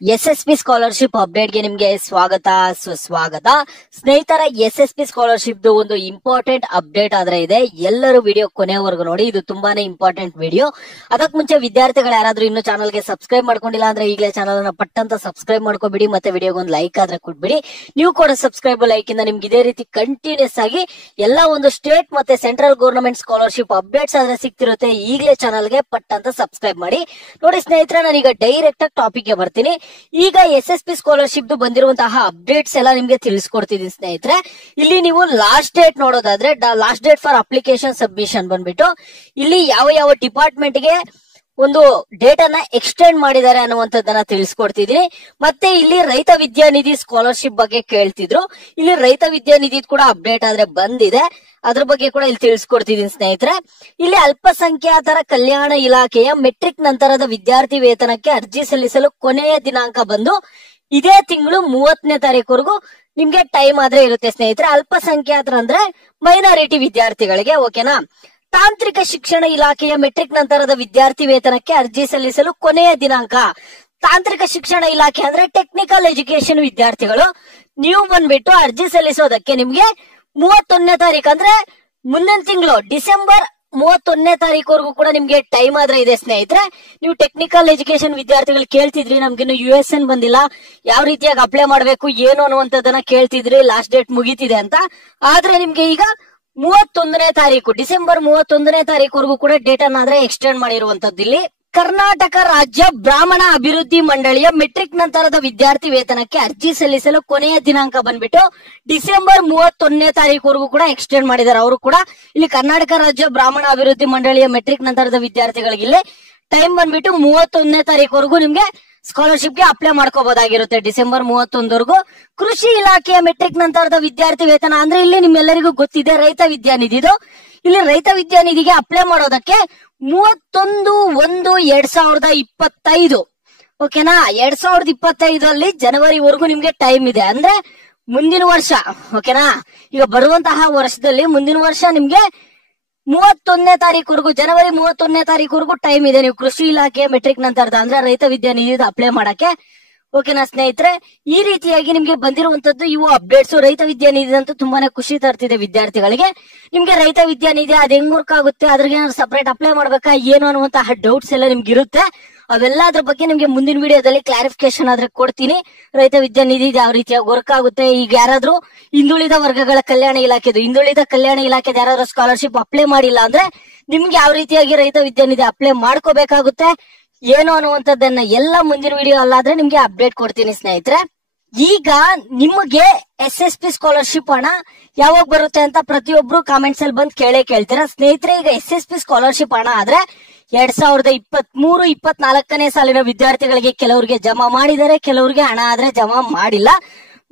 SSP scholarship ಅಪ್ಡೇಟ್ಗೆ ನಿಮ್ಗೆ ಸ್ವಾಗತ ಸುಸ್ವಾಗತ. ಸ್ನೇಹಿತರ, SSP ಸ್ಕಾಲರ್ಶಿಪ್ ಒಂದು ಇಂಪಾರ್ಟೆಂಟ್ ಅಪ್ಡೇಟ್ ಆದ್ರೆ ಇದೆ. ಎಲ್ಲರೂ ವಿಡಿಯೋ ಕೊನೆವರೆಗೂ ನೋಡಿ, ಇದು ತುಂಬಾನೇ ಇಂಪಾರ್ಟೆಂಟ್ ವಿಡಿಯೋ. ಅದಕ್ಕೆ ಮುಂಚೆ ವಿದ್ಯಾರ್ಥಿಗಳು ಯಾರಾದ್ರೂ ಇನ್ನು ಚಾನಲ್ಗೆ ಸಬ್ಸ್ಕ್ರೈಬ್ ಮಾಡ್ಕೊಂಡಿಲ್ಲ ಅಂದ್ರೆ ಈಗಲೇ ಚಾನಲ್ ಅನ್ನ ಪಟ್ಟಂತ ಸಬ್ಸ್ಕ್ರೈಬ್ ಮಾಡ್ಕೊಬಿಡಿ, ಮತ್ತೆ ವಿಡಿಯೋಗೆ ಒಂದು ಲೈಕ್ ಆದ್ರೆ ಕೊಟ್ಬಿಡಿ. ನೀವು ಕೂಡ ಸಬ್ಸ್ಕ್ರೈಬ್ ಲೈಕ್ ಇಂದ ನಿಮ್ಗೆ ಇದೇ ರೀತಿ ಕಂಟಿನ್ಯೂಸ್ ಆಗಿ ಎಲ್ಲ ಒಂದು ಸ್ಟೇಟ್ ಮತ್ತೆ ಸೆಂಟ್ರಲ್ ಗವರ್ನಮೆಂಟ್ ಸ್ಕಾಲರ್ಶಿಪ್ ಅಪ್ಡೇಟ್ಸ್ ಆದ್ರೆ ಸಿಗ್ತಿರುತ್ತೆ. ಈಗಲೇ ಚಾನಲ್ಗೆ ಪಟ್ಟಂತ ಸಬ್ಸ್ಕ್ರೈಬ್ ಮಾಡಿ. ನೋಡಿ ಸ್ನೇಹಿತರೆ, ನಾನೀಗ ಡೈರೆಕ್ಟ್ ಆಗಿ ಟಾಪಿಕ್ ಗೆ ಬರ್ತೀನಿ. ಈಗ SSP ಸ್ಕಾಲರ್ಶಿಪ್ ಬಂದಿರುವಂತಹ ಅಪ್ಡೇಟ್ಸ್ ಎಲ್ಲ ನಿಮ್ಗೆ ತಿಳಿಸ್ಕೊಡ್ತಿದ್ದೀನಿ ಸ್ನೇಹಿತರೆ. ಇಲ್ಲಿ ನೀವು ಲಾಸ್ಟ್ ಡೇಟ್ ನೋಡೋದಾದ್ರೆ, last date for application submission ಬಂದ್ಬಿಟ್ಟು ಇಲ್ಲಿ ಯಾವ ಯಾವ ಡಿಪಾರ್ಟ್ಮೆಂಟ್ ಗೆ ಒಂದು ಡೇಟ್ ಅನ್ನ ಎಕ್ಸ್ಟೆಂಡ್ ಮಾಡಿದ್ದಾರೆ ಅನ್ನುವಂಥದ್ದನ್ನ ತಿಳಿಸ್ಕೊಡ್ತಿದೀನಿ. ಮತ್ತೆ ಇಲ್ಲಿ ರೈತ ವಿದ್ಯಾನಿಧಿ ಸ್ಕಾಲರ್ಶಿಪ್ ಬಗ್ಗೆ ಕೇಳ್ತಿದ್ರು. ಇಲ್ಲಿ ರೈತ ವಿದ್ಯಾನಿಧಿ ಕೂಡ ಅಪ್ಡೇಟ್ ಆದ್ರೆ ಬಂದಿದೆ, ಅದ್ರ ಬಗ್ಗೆ ಕೂಡ ಇಲ್ಲಿ ತಿಳಿಸ್ಕೊಡ್ತಿದೀನಿ ಸ್ನೇಹಿತರೆ. ಇಲ್ಲಿ ಅಲ್ಪಸಂಖ್ಯಾತರ ಕಲ್ಯಾಣ ಇಲಾಖೆಯ ಮೆಟ್ರಿಕ್ ನಂತರದ ವಿದ್ಯಾರ್ಥಿ ವೇತನಕ್ಕೆ ಅರ್ಜಿ ಸಲ್ಲಿಸಲು ಕೊನೆಯ ದಿನಾಂಕ ಬಂದು ಇದೇ ತಿಂಗಳು 30ನೇ ತಾರೀಕುವರೆಗೂ ನಿಮ್ಗೆ ಟೈಮ್ ಆದ್ರೆ ಇರುತ್ತೆ ಸ್ನೇಹಿತರೆ. ಅಲ್ಪಸಂಖ್ಯಾತರ ಅಂದ್ರೆ ಮೈನಾರಿಟಿ ವಿದ್ಯಾರ್ಥಿಗಳಿಗೆ, ಓಕೆನಾ. ತಾಂತ್ರಿಕ ಶಿಕ್ಷಣ ಇಲಾಖೆಯ ಮೆಟ್ರಿಕ್ ನಂತರದ ವಿದ್ಯಾರ್ಥಿ ವೇತನಕ್ಕೆ ಅರ್ಜಿ ಸಲ್ಲಿಸಲು ಕೊನೆಯ ದಿನಾಂಕ. ತಾಂತ್ರಿಕ ಶಿಕ್ಷಣ ಇಲಾಖೆ ಅಂದ್ರೆ ಟೆಕ್ನಿಕಲ್ ಎಜುಕೇಶನ್ ವಿದ್ಯಾರ್ಥಿಗಳು, ನೀವು ಬಂದ್ಬಿಟ್ಟು ಅರ್ಜಿ ಸಲ್ಲಿಸೋದಕ್ಕೆ ನಿಮ್ಗೆ 31ನೇ ತಾರೀಕು ಅಂದ್ರೆ ಮುಂದಿನ ತಿಂಗಳು ಡಿಸೆಂಬರ್ 31ನೇ ತಾರೀಕುವರೆಗೂ ಕೂಡ ನಿಮ್ಗೆ ಟೈಮ್ ಆದ್ರೆ ಇದೆ ಸ್ನೇಹಿತರೆ. ನೀವು ಟೆಕ್ನಿಕಲ್ ಎಜುಕೇಶನ್ ವಿದ್ಯಾರ್ಥಿಗಳು ಕೇಳ್ತಿದ್ರಿ, ನಮ್ಗಿನ್ನು USN ಬಂದಿಲ್ಲ, ಯಾವ ರೀತಿಯಾಗಿ ಅಪ್ಲೈ ಮಾಡ್ಬೇಕು ಏನು ಅನ್ನುವಂಥದ್ದನ್ನ ಕೇಳ್ತಿದ್ರಿ, ಲಾಸ್ಟ್ ಡೇಟ್ ಮುಗೀತಿದೆ ಅಂತ. ಆದ್ರೆ ನಿಮ್ಗೆ ಈಗ 31ನೇ ತಾರೀಕು ಡಿಸೆಂಬರ್ 31ನೇ ತಾರೀಕುವರೆಗೂ ಕೂಡ ಡೇಟ್ ಅನ್ನಾದ್ರೆ ಎಕ್ಸ್ಟೆಂಡ್ ಮಾಡಿರುವಂತದ್ದು. ಇಲ್ಲಿ ಕರ್ನಾಟಕ ರಾಜ್ಯ ಬ್ರಾಹ್ಮಣ ಅಭಿವೃದ್ಧಿ ಮಂಡಳಿಯ ಮೆಟ್ರಿಕ್ ನಂತರದ ವಿದ್ಯಾರ್ಥಿ ವೇತನಕ್ಕೆ ಅರ್ಜಿ ಸಲ್ಲಿಸಲು ಕೊನೆಯ ದಿನಾಂಕ ಬಂದ್ಬಿಟ್ಟು ಡಿಸೆಂಬರ್ 31ನೇ ತಾರೀಕುವರೆಗೂ ಕೂಡ ಎಕ್ಸ್ಟೆಂಡ್ ಮಾಡಿದ್ದಾರೆ. ಅವರು ಕೂಡ ಇಲ್ಲಿ ಕರ್ನಾಟಕ ರಾಜ್ಯ ಬ್ರಾಹ್ಮಣ ಅಭಿವೃದ್ಧಿ ಮಂಡಳಿಯ ಮೆಟ್ರಿಕ್ ನಂತರದ ವಿದ್ಯಾರ್ಥಿಗಳಿಗೆ ಇಲ್ಲಿ ಟೈಮ್ ಬಂದ್ಬಿಟ್ಟು 31ನೇ ತಾರೀಕುವರೆಗೂ ನಿಮ್ಗೆ ಸ್ಕಾಲರ್ಶಿಪ್ ಗೆ ಅಪ್ಲೈ ಮಾಡ್ಕೋಬಹುದಾಗಿರುತ್ತೆ. ಡಿಸೆಂಬರ್ 31ವರೆಗೂ. ಕೃಷಿ ಇಲಾಖೆಯ ಮೆಟ್ರಿಕ್ ನಂತರದ ವಿದ್ಯಾರ್ಥಿ ವೇತನ ಅಂದ್ರೆ ಇಲ್ಲಿ ನಿಮ್ಮೆಲ್ಲರಿಗೂ ಗೊತ್ತಿದೆ ರೈತ ವಿದ್ಯಾನಿಧಿದು. ಇಲ್ಲಿ ರೈತ ವಿದ್ಯಾನಿಧಿಗೆ ಅಪ್ಲೈ ಮಾಡೋದಕ್ಕೆ 31/1/2025 ಓಕೆನಾ. 2025 ಜನವರಿವರೆಗೂ ನಿಮ್ಗೆ ಟೈಮ್ ಇದೆ. ಅಂದ್ರೆ ಮುಂದಿನ ವರ್ಷ, ಓಕೆನಾ. ಈಗ ಬರುವಂತಹ ವರ್ಷದಲ್ಲಿ ಮುಂದಿನ ವರ್ಷ ನಿಮ್ಗೆ 31ನೇ ತಾರೀಕುವರೆಗೂ, ಜನವರಿ 31ನೇ ತಾರೀಕುವರೆಗೂ ಟೈಮ್ ಇದೆ. ನೀವು ಕೃಷಿ ಇಲಾಖೆ ಮೆಟ್ರಿಕ್ ನಂತರದ ಅಂದ್ರೆ ರೈತ ವಿದ್ಯಾನಿಧಿ ಅಪ್ಲೈ ಮಾಡಕ್ಕೆ, ಓಕೆನಾ ಸ್ನೇಹಿತರೆ. ಈ ರೀತಿಯಾಗಿ ನಿಮ್ಗೆ ಬಂದಿರುವಂತದ್ದು ಇವು ಅಪ್ಡೇಟ್ಸ್. ರೈತ ವಿದ್ಯಾನಿಧಿ ಅಂತೂ ತುಂಬಾನೇ ಖುಷಿ ತರ್ತಿದೆ ವಿದ್ಯಾರ್ಥಿಗಳಿಗೆ. ನಿಮ್ಗೆ ರೈತ ವಿದ್ಯಾನಿಧಿ ಅದ್ ಹೆಂಗ್ ವರ್ಕ್ ಆಗುತ್ತೆ, ಅದ್ರಿಗೆ ಸಪರೇಟ್ ಅಪ್ಲೈ ಮಾಡ್ಬೇಕಾ ಏನು ಅನ್ನುವಂತಹ ಡೌಟ್ಸ್ ಎಲ್ಲ ನಿಮ್ಗೆ ಇರುತ್ತೆ. ಅವೆಲ್ಲ ಅದ್ರ ಬಗ್ಗೆ ನಿಮ್ಗೆ ಮುಂದಿನ ವಿಡಿಯೋದಲ್ಲಿ ಕ್ಲಾರಿಫಿಕೇಶನ್ ಆದ್ರೆ ಕೊಡ್ತೀನಿ. ರೈತ ವಿದ್ಯಾನಿಧಿ ಯಾವ ರೀತಿಯಾಗಿ ವರ್ಕ್ ಆಗುತ್ತೆ. ಈಗ ಯಾರಾದ್ರೂ ಹಿಂದುಳಿದ ವರ್ಗಗಳ ಕಲ್ಯಾಣ ಇಲಾಖೆದು, ಹಿಂದುಳಿದ ಕಲ್ಯಾಣ ಇಲಾಖೆದ ಯಾರಾದ್ರೂ ಸ್ಕಾಲರ್ಶಿಪ್ ಅಪ್ಲೈ ಮಾಡಿಲ್ಲ ಅಂದ್ರೆ ನಿಮ್ಗೆ ಯಾವ ರೀತಿಯಾಗಿ ರೈತ ವಿದ್ಯಾನಿಧಿ ಅಪ್ಲೈ ಮಾಡ್ಕೋಬೇಕಾಗುತ್ತೆ ಏನು ಅನ್ನುವಂಥದ್ದನ್ನ ಎಲ್ಲ ಮುಂದಿನ ವಿಡಿಯೋ ಅಲ್ಲಾದ್ರೆ ನಿಮ್ಗೆ ಅಪ್ಡೇಟ್ ಕೊಡ್ತೀನಿ ಸ್ನೇಹಿತರೆ. ಈಗ ನಿಮಗೆ SSP ಸ್ಕಾಲರ್ಶಿಪ್ ಹಣ ಯಾವಾಗ ಬರುತ್ತೆ ಅಂತ ಪ್ರತಿಯೊಬ್ರು ಕಾಮೆಂಟ್ಸ್ ಅಲ್ಲಿ ಬಂದು ಕೇಳ್ತೀರಾ ಸ್ನೇಹಿತರೆ. ಈಗ SSP ಸ್ಕಾಲರ್ಶಿಪ್ ಹಣ ಆದ್ರೆ 2023-24ನೇ ಸಾಲಿನ ವಿದ್ಯಾರ್ಥಿಗಳಿಗೆ ಕೆಲವರಿಗೆ ಜಮಾ ಮಾಡಿದ್ದಾರೆ, ಕೆಲವರಿಗೆ ಹಣ ಆದ್ರೆ ಜಮಾ ಮಾಡಿಲ್ಲ.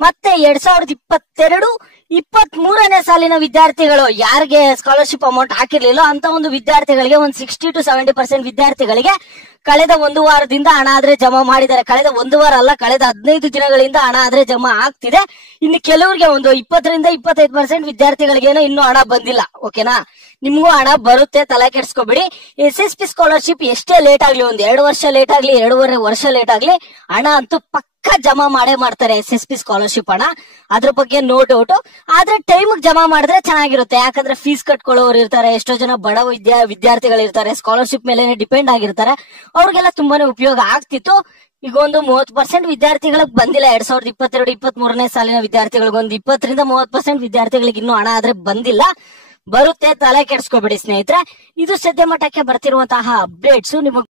ಮತ್ತೆ 2022-23ನೇ ಸಾಲಿನ ವಿದ್ಯಾರ್ಥಿಗಳು ಯಾರಿಗೆ ಸ್ಕಾಲರ್ಶಿಪ್ ಅಮೌಂಟ್ ಹಾಕಿರ್ಲಿಲ್ಲ ಅಂತ ಒಂದು ವಿದ್ಯಾರ್ಥಿಗಳಿಗೆ ಒಂದು 60 to 70% ವಿದ್ಯಾರ್ಥಿಗಳಿಗೆ ಕಳೆದ ಒಂದು ವಾರದಿಂದ ಹಣ ಆದ್ರೆ ಜಮಾ ಮಾಡಿದ್ದಾರೆ. ಕಳೆದ ಒಂದು ವಾರ ಅಲ್ಲ, ಕಳೆದ 15 ದಿನಗಳಿಂದ ಹಣ ಆದ್ರೆ ಜಮಾ ಆಗ್ತಿದೆ. ಇನ್ನು ಕೆಲವರಿಗೆ ಒಂದು 20-25% ವಿದ್ಯಾರ್ಥಿಗಳಿಗೇನೋ ಇನ್ನೂ ಹಣ ಬಂದಿಲ್ಲ, ಓಕೆನಾ. ನಿಮ್ಗೂ ಹಣ ಬರುತ್ತೆ, ತಲೆ ಕೆಡ್ಸ್ಕೊಬೇಡಿ. SSP ಸ್ಕಾಲರ್ಶಿಪ್ ಎಷ್ಟೇ ಲೇಟ್ ಆಗ್ಲಿ, ಒಂದ್ 2 ವರ್ಷ ಲೇಟ್ ಆಗ್ಲಿ, 2.5 ವರ್ಷ ಲೇಟ್ ಆಗ್ಲಿ, ಹಣ ಅಂತೂ ಪಕ್ಕ ಜಮಾ ಮಾಡೇ ಮಾಡ್ತಾರೆ SSP ಸ್ಕಾಲರ್ಶಿಪ್ ಹಣ. ಅದ್ರ ಬಗ್ಗೆ ನೋ ಡೌಟ್. ಆದ್ರೆ ಟೈಮ್ ಜಮಾ ಮಾಡಿದ್ರೆ ಚೆನ್ನಾಗಿರುತ್ತೆ. ಯಾಕಂದ್ರೆ ಫೀಸ್ ಕಟ್ಕೊಳ್ಳೋರು ಇರ್ತಾರೆ, ಎಷ್ಟೋ ಜನ ಬಡ ವಿದ್ಯಾರ್ಥಿಗಳು ಇರ್ತಾರೆ, ಸ್ಕಾಲರ್ಶಿಪ್ ಮೇಲೆ ಡಿಪೆಂಡ್ ಆಗಿರ್ತಾರೆ, ಅವ್ರಿಗೆಲ್ಲ ತುಂಬಾನೇ ಉಪಯೋಗ ಆಗ್ತಿತ್ತು. ಈಗ ಒಂದು 30% ವಿದ್ಯಾರ್ಥಿಗಳಿಗೆ ಬಂದಿಲ್ಲ. 2022-23ನೇ ಸಾಲಿನ ವಿದ್ಯಾರ್ಥಿಗಳಿಗೆ ಒಂದು 20-30% ವಿದ್ಯಾರ್ಥಿಗಳಿಗೆ ಇನ್ನೂ ಹಣ ಆದ್ರೆ ಬಂದಿಲ್ಲ. ಬರುತ್ತೆ, ತಲೆ ಕೆಡ್ಸ್ಕೊಬೇಡಿ ಸ್ನೇಹಿತರೆ. ಇದು ಸದ್ಯ ಮಟ್ಟಕ್ಕೆ ಬರ್ತಿರುವಂತಹ ಅಪ್ಡೇಟ್ಸ್. ನಿಮಗೆ